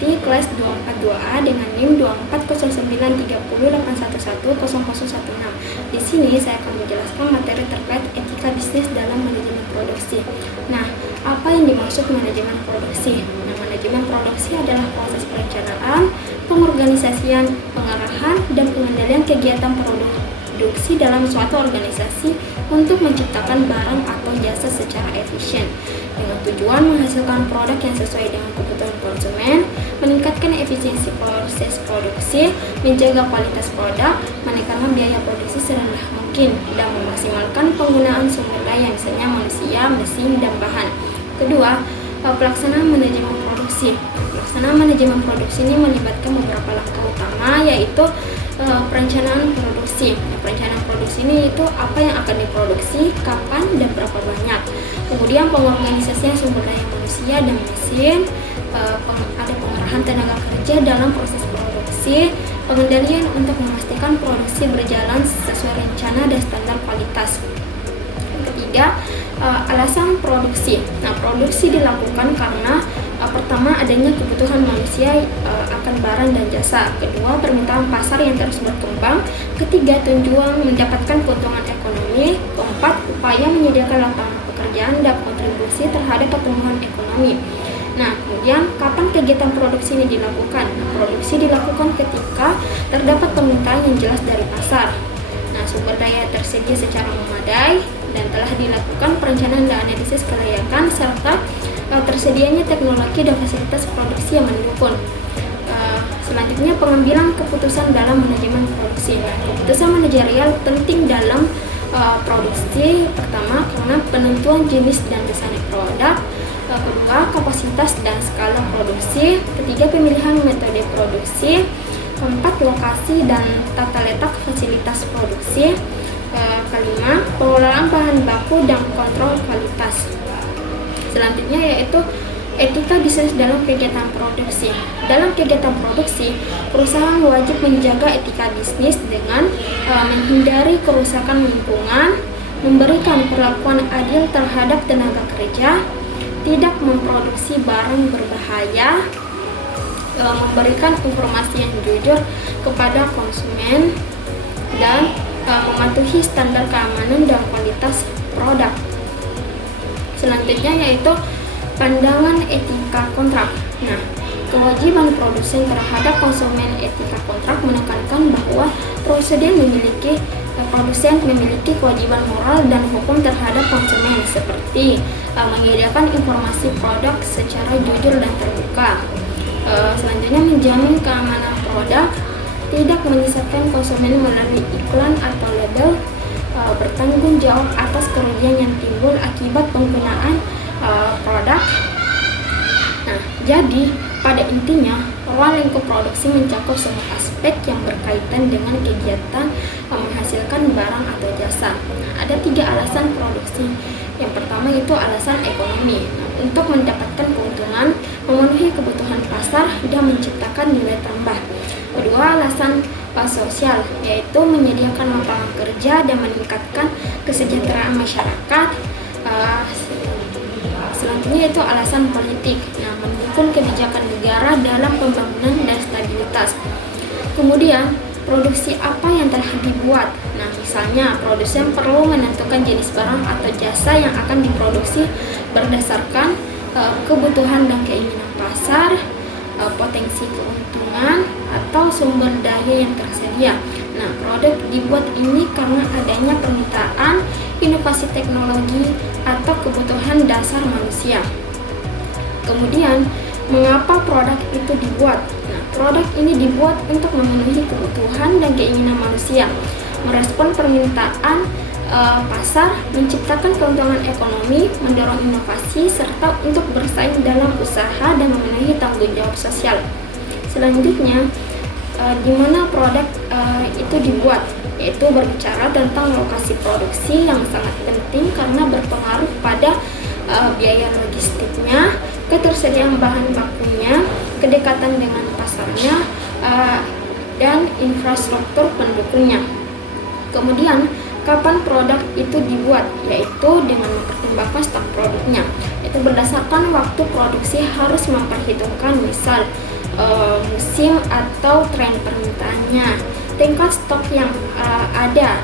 mengikuti kelas 242A dengan NIM 2409308110016. Di sini saya akan menjelaskan materi terkait etika bisnis dalam manajemen produksi. Nah, apa yang dimaksud manajemen produksi? Nah, manajemen produksi adalah proses perencanaan, pengorganisasian, pengarahan, dan pengendalian kegiatan produksi dalam suatu organisasi untuk menciptakan barang atau jasa secara efisien dengan tujuan menghasilkan produk yang sesuai dengan kebutuhan konsumen, meningkatkan efisiensi proses produksi, menjaga kualitas produk, menekan biaya produksi serendah mungkin, dan memaksimalkan penggunaan sumber daya misalnya manusia, mesin, dan bahan. Kedua, pelaksanaan manajemen produksi. Pelaksanaan manajemen produksi ini melibatkan beberapa langkah utama, yaitu perencanaan produksi. Perencanaan produksi ini itu apa yang akan diproduksi, kapan, dan berapa banyak. Kemudian pengorganisasian sumber daya manusia dan mesin, ada pengarahan tenaga kerja dalam proses produksi, pengendalian untuk memastikan produksi berjalan sesuai rencana dan standar kualitas. Ketiga, alasan produksi. Nah, produksi dilakukan karena pertama, adanya kebutuhan manusia akan barang dan jasa. Kedua, permintaan pasar yang terus berkembang. Ketiga, tujuan mendapatkan keuntungan ekonomi. Keempat, upaya menyediakan lapangan pekerjaan dan kontribusi terhadap pertumbuhan ekonomi. Nah, kemudian kapan kegiatan produksi ini dilakukan? Nah, produksi dilakukan ketika terdapat permintaan yang jelas dari pasar. Nah, sumber daya tersedia secara memadai dan telah dilakukan perencanaan dan analisis kelayakan serta tersedianya teknologi dan fasilitas produksi yang mendukung. Selanjutnya, pengambilan keputusan dalam manajemen produksi. Keputusan manajerial penting dalam produksi. Pertama, karena penentuan jenis dan desain produk. Kedua, kapasitas dan skala produksi. Ketiga, pemilihan metode produksi. Keempat, lokasi dan tata letak fasilitas produksi. Kelima, pengelolaan bahan baku dan kontrol kualitas. Selanjutnya yaitu etika bisnis dalam kegiatan produksi. Dalam kegiatan produksi, perusahaan wajib menjaga etika bisnis dengan menghindari kerusakan lingkungan, memberikan perlakuan adil terhadap tenaga kerja, tidak memproduksi barang berbahaya, memberikan informasi yang jujur kepada konsumen, dan mematuhi standar keamanan dan kualitas produk. Selanjutnya yaitu pandangan etika kontrak. Nah, kewajiban produsen terhadap konsumen. Etika kontrak menekankan bahwa produsen memiliki kewajiban moral dan hukum terhadap konsumen seperti menyediakan informasi produk secara jujur dan terbuka. Selanjutnya, menjamin keamanan produk, tidak menyesatkan konsumen melalui iklan atau label, bertanggung jawab atas kerugian yang timbul akibat penggunaan produk. Nah, jadi pada intinya ruang lingkup produksi mencakup semua aspek yang berkaitan dengan kegiatan menghasilkan barang atau jasa. Nah, ada 3 alasan produksi. Yang pertama itu alasan ekonomi. Nah, untuk mendapatkan keuntungan, memenuhi kebutuhan pasar, dan menciptakan nilai tambah. Kedua, alasan sosial, yaitu menyediakan lapangan kerja dan meningkatkan kesejahteraan masyarakat. Selanjutnya itu alasan politik, mendukung kebijakan negara dalam pembangunan dan stabilitas. Kemudian, produksi apa yang telah dibuat. Nah, misalnya produsen perlu menentukan jenis barang atau jasa yang akan diproduksi berdasarkan kebutuhan dan keinginan pasar, potensi keuntungan, atau sumber daya yang tersedia. Nah, produk dibuat ini karena adanya permintaan, inovasi teknologi, atau kebutuhan dasar manusia. Kemudian, mengapa produk itu dibuat? Nah, produk ini dibuat untuk memenuhi kebutuhan dan keinginan manusia, merespon permintaan pasar, menciptakan keuntungan ekonomi, mendorong inovasi, serta untuk bersaing dalam usaha dan memenuhi tanggung jawab sosial. Selanjutnya, di mana produk itu dibuat, yaitu berbicara tentang lokasi produksi yang sangat penting karena berpengaruh pada biaya logistiknya, ketersediaan bahan bakunya, kedekatan dengan pasarnya, dan infrastruktur pendukungnya. Kemudian, kapan produk itu dibuat, yaitu dengan mempertimbangkan stok produknya. Itu berdasarkan waktu produksi harus memperhitungkan, misal musim atau tren permintaannya, tingkat stok yang ada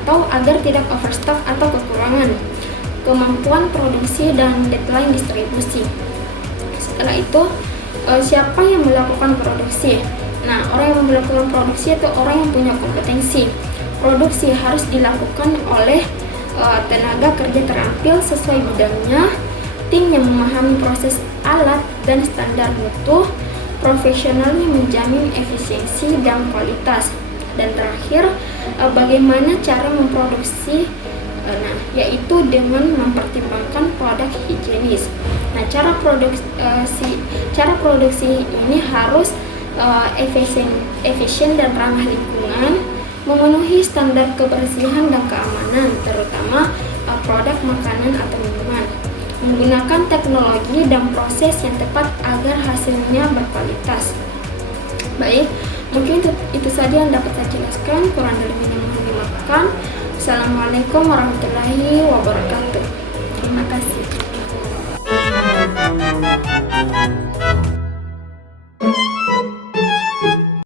atau agar tidak overstock atau kekurangan, kemampuan produksi dan deadline distribusi. Setelah itu, siapa yang melakukan produksi? Nah, orang yang melakukan produksi itu orang yang punya kompetensi. Produksi harus dilakukan oleh tenaga kerja terampil sesuai bidangnya, tim yang memahami proses alat dan standar mutu, profesional yang menjamin efisiensi dan kualitas. Dan terakhir, bagaimana cara memproduksi, yaitu dengan mempertimbangkan produk higienis. Nah, cara produksi ini harus efisien dan ramah lingkungan, memenuhi standar kebersihan dan keamanan, terutama produk makanan atau minuman, menggunakan teknologi dan proses yang tepat agar hasilnya berkualitas. Baik, mungkin itu saja yang dapat saya jelaskan. Kurang lebihnya mohon dimaafkan. Assalamualaikum warahmatullahi wabarakatuh.